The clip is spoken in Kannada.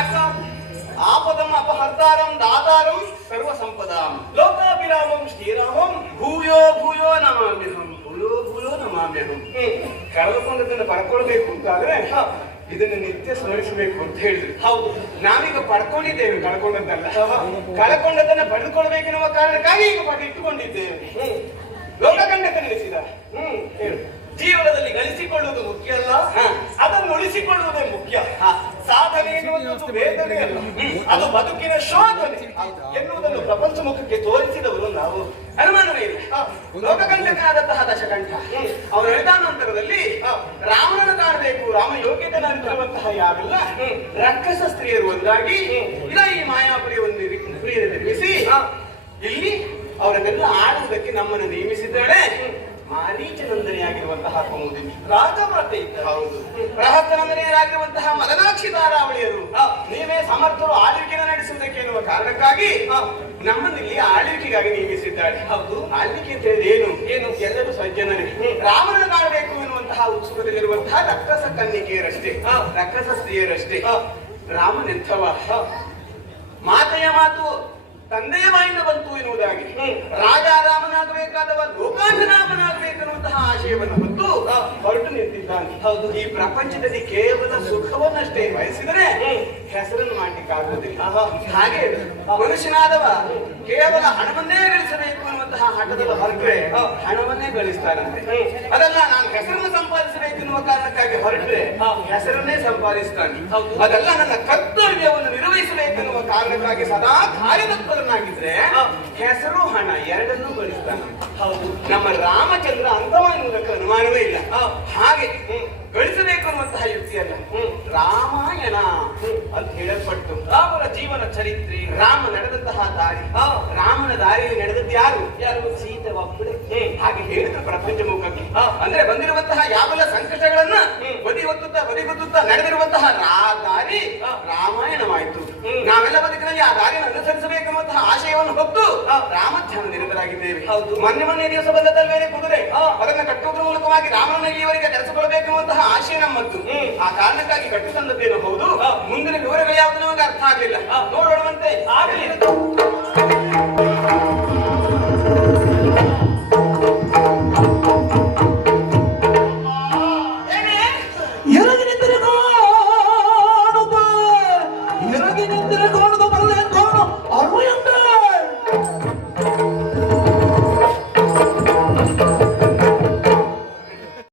ಅಕ್ಕ ಆಪದಂ ಅಪಹರ್ತಾರಂ ದಾತಾರಂ ಸರ್ವ ಸಂಪದಾಂ ಲೋಕಾಭಿರಾಮಂ ಶ್ರೀರಾಮಂ ಭೂಯೋ ಭೂಯೋ ನಮಾಮ್ಯಹಂ ಭೂಯೋ ಭೂಯೋ ನಮಾಮ್ಯಹಂ. ಕಳೆದುಕೊಂಡದನ್ನು ಪಡ್ಕೊಳ್ಬೇಕು ಅಂತಾದ್ರೆ ಇದನ್ನು ನಿತ್ಯ ಸ್ಮರಿಸಬೇಕು ಅಂತ ಹೇಳಿದ್ರು. ಹೌದು, ನಾವೀಗ ಪಡ್ಕೊಂಡಿದ್ದೇವೆ, ಕಳ್ಕೊಂಡದ್ದಲ್ಲ. ಕಳ್ಕೊಂಡದನ್ನ ಪಡೆದುಕೊಳ್ಬೇಕೆನ್ನುವ ಕಾರಣಕ್ಕಾಗಿ ಈಗ ಇಟ್ಟುಕೊಂಡಿದ್ದೇವೆ. ಲೋಕಖಂಡಕ ನಡೆಸಿದ. ಹೇಳು. ಜೀವನದಲ್ಲಿ ಗಳಿಸಿಕೊಳ್ಳುವುದು ಮುಖ್ಯ ಅಲ್ಲ, ಅದನ್ನು ಉಳಿಸಿಕೊಳ್ಳುವುದೇ ಮುಖ್ಯ. ಸಾಧನೆ ಎನ್ನುವುದು ವೇದನೆ ಅಲ್ಲ, ಅದು ಬದುಕಿನ ಶೋಧನೆ ಎನ್ನುವುದನ್ನು ಪ್ರಪಂಚ ಮುಖಕ್ಕೆ ತೋರಿಸಿದವರು ನಾವು. ಅನುಮಾನವೇ ಇಲ್ಲ. ಲೋಕಕಂಟಕನಾದಂತಹ ದಶಕಂಠ ಅವನ ಎಳೆದಾನಂತರದಲ್ಲಿ ರಾಮನನ್ನು ಕಾಣಬೇಕು, ರಾಮ ಯೋಗ್ಯತನಂತಿರುವಂತಹ ಯಾವೆಲ್ಲ ರಾಕ್ಷಸ ಸ್ತ್ರೀಯರು ಒಂದಾಗಿ ಈ ಮಾಯಾಪುರಿಯನ್ನು ನಿರ್ಮಿಸಿ ಇಲ್ಲಿ ಅವರನ್ನೆಲ್ಲ ಆಡುವುದಕ್ಕೆ ನಮ್ಮನ್ನು ನೇಮಿಸಿದ್ದಾಳೆ. ಮಾರೀಚನಂದನೆಯಾಗಿರುವಂತಹ ಕೌಮುದಿನಿ ರಾಜಮಾತೆ ಇದ್ದ. ಹೌದು, ಪ್ರಹಸ್ತನಂದನೆಯರಾಗಿರುವಂತಹ ಮದನಾಕ್ಷಿ ಧಾರಾವಳಿಯರು ನೀವೇ ಸಮರ್ಥರು ಆಳ್ವಿಕೆಯನ್ನು ನಡೆಸುವುದಕ್ಕೆ ಎನ್ನುವ ಕಾರಣಕ್ಕಾಗಿ ನಮ್ಮನ್ನಿಲ್ಲಿ ಆಳ್ವಿಕೆಗಾಗಿ ನೇಮಿಸಿದ್ದಾಳೆ. ಹೌದು, ಆಳ್ವಿಕೆ ಅಂತ ಹೇಳಿದ್ರೆ ಏನು ಎಲ್ಲರೂ ಸಜ್ಜನರೇ. ರಾಮನನ್ನು ಕಾಣಬೇಕು ಎನ್ನುವಂತಹ ಉತ್ಸುಕತೆಯಲ್ಲಿರುವಂತಹ ರಕ್ಕಸ ಕನ್ನಿಕೆಯರಷ್ಟೇ, ರಕ್ಕಸ ಸ್ತ್ರೀಯರಷ್ಟೇ. ರಾಮನೆಂಥವ, ಮಾತೆಯ ಮಾತು ತಂದೆಯ ಬಾಯಿಂದ ಬಂತು ಎನ್ನುವುದಾಗಿ ರಾಜಾರಾಮನಾಗಬೇಕಾದವ ಲೋಕಾಂತರಾಮನಾಗಬೇಕೆನ್ನುವಂತಹ ಆಶಯವನ್ನು ಹೊತ್ತು ಹೊರಟು ನಿಂತಿದ್ದಾನೆ. ಹೌದು, ಈ ಪ್ರಪಂಚದಲ್ಲಿ ಕೇವಲ ಸುಖವನ್ನಷ್ಟೇ ಬಯಸಿದರೆ ಹೆಸರನ್ನು ಮಾಡಲಿಕ್ಕಾಗುವುದಿಲ್ಲ. ಹಾಗೆ ಮನುಷ್ಯನಾದವ ಕೇವಲ ಹಣವನ್ನೇ ಗಳಿಸಬೇಕು ಎನ್ನುವಂತಹ ಹಠದ ಹೊರಟ್ರೆ ಹಣವನ್ನೇ ಗಳಿಸ್ತಾನಂತೆ. ಅದಲ್ಲ, ನಾನು ಹೆಸರನ್ನು ಸಂಪಾದಿಸಬೇಕು ಎನ್ನುವ ಕಾರಣಕ್ಕಾಗಿ ಹೊರಟ್ರೆ ಹೆಸರನ್ನೇ ಸಂಪಾದಿಸ್ತಾನೆ. ಅದಲ್ಲ, ನನ್ನ ಕರ್ತವ್ಯವನ್ನು ನಿರ್ವಹಿಸಬೇಕೆನ್ನುವ ಕಾರಣಕ್ಕಾಗಿ ಸದಾ ಕಾರ್ಯತತ್ಪರನಾಗಿದ್ರೆ ಹೆಸರು ಹಣ ಎರಡನ್ನೂ ಗಳಿಸ್ತಾನೆ. ಹೌದು, ನಮ್ಮ ರಾಮಚಂದ್ರ ಅಂತವ ಎನ್ನುವುದಕ್ಕೆ ಅನುಮಾನವೇ ಇಲ್ಲ. ಹಾಗೆ ಗಳಿಸಬೇಕು ಅನ್ನುವಂತಹ ಯುಕ್ತಿ ಅಲ್ಲ, ರಾಮಾಯಣ ಅಂತ ಹೇಳಲ್ಪಟ್ಟು ರಾಮನ ಜೀವನ ಚರಿತ್ರೆ, ರಾಮ ನಡೆದಂತಹ ದಾರಿ, ರಾಮನ ದಾರಿಯಲ್ಲಿ ನಡೆದದ್ದು ಯಾರು ಸೀತೆ ಒಬ್ಬಳೆ. ಹಾಗೆ ಹೇಳಿದ್ರು ಪ್ರಪಂಚ ಮುಖಕ್ಕೆ. ಅಂದ್ರೆ ಬಂದಿರುವಂತಹ ಯಾವೆಲ್ಲ ಸಂಕಟಗಳನ್ನ ಬದಿಗೊತ್ತುತ್ತಾ ನಡೆದಿರುವಂತಹ ದಾರಿ ರಾಮಾಯಣವಾಯಿತು. ನಾವೆಲ್ಲ ಬದುಕಿನಲ್ಲಿ ಆ ದಾರಿಯನ್ನು ಅನುಸರಿಸಬೇಕೆನ್ನುವಂತಹ ಆಶಯವನ್ನು ಹೊತ್ತು ರಾಮಧ್ಯಾನ ನಿರತರಾಗಿದ್ದೇವೆ. ಹೌದು, ಮೊನ್ನೆ ದಿವಸ ಬಂದದಲ್ಲಿ ಮೇಲೆ ಕುದುರೆ ಅದನ್ನ ಕಟ್ಟುವುದರ ಮೂಲಕವಾಗಿ ರಾಮನನ್ನು ಇಲ್ಲಿಯವರೆಗೆ ನಡೆಸಿಕೊಳ್ಳಬೇಕೆನ್ನುವಂತಹ ಆಶಯ ನಮ್ಮದ್ದು. ಆ ಕಾರಣಕ್ಕಾಗಿ ಕಟ್ಟಿತಂದದ್ದೇನು ಹೌದು. ಮುಂದಿನ ವಿವರಗಳು ಯಾವುದು ನಮಗೆ ಅರ್ಥ ಆಗಲಿಲ್ಲ. ನೋಡೋಣ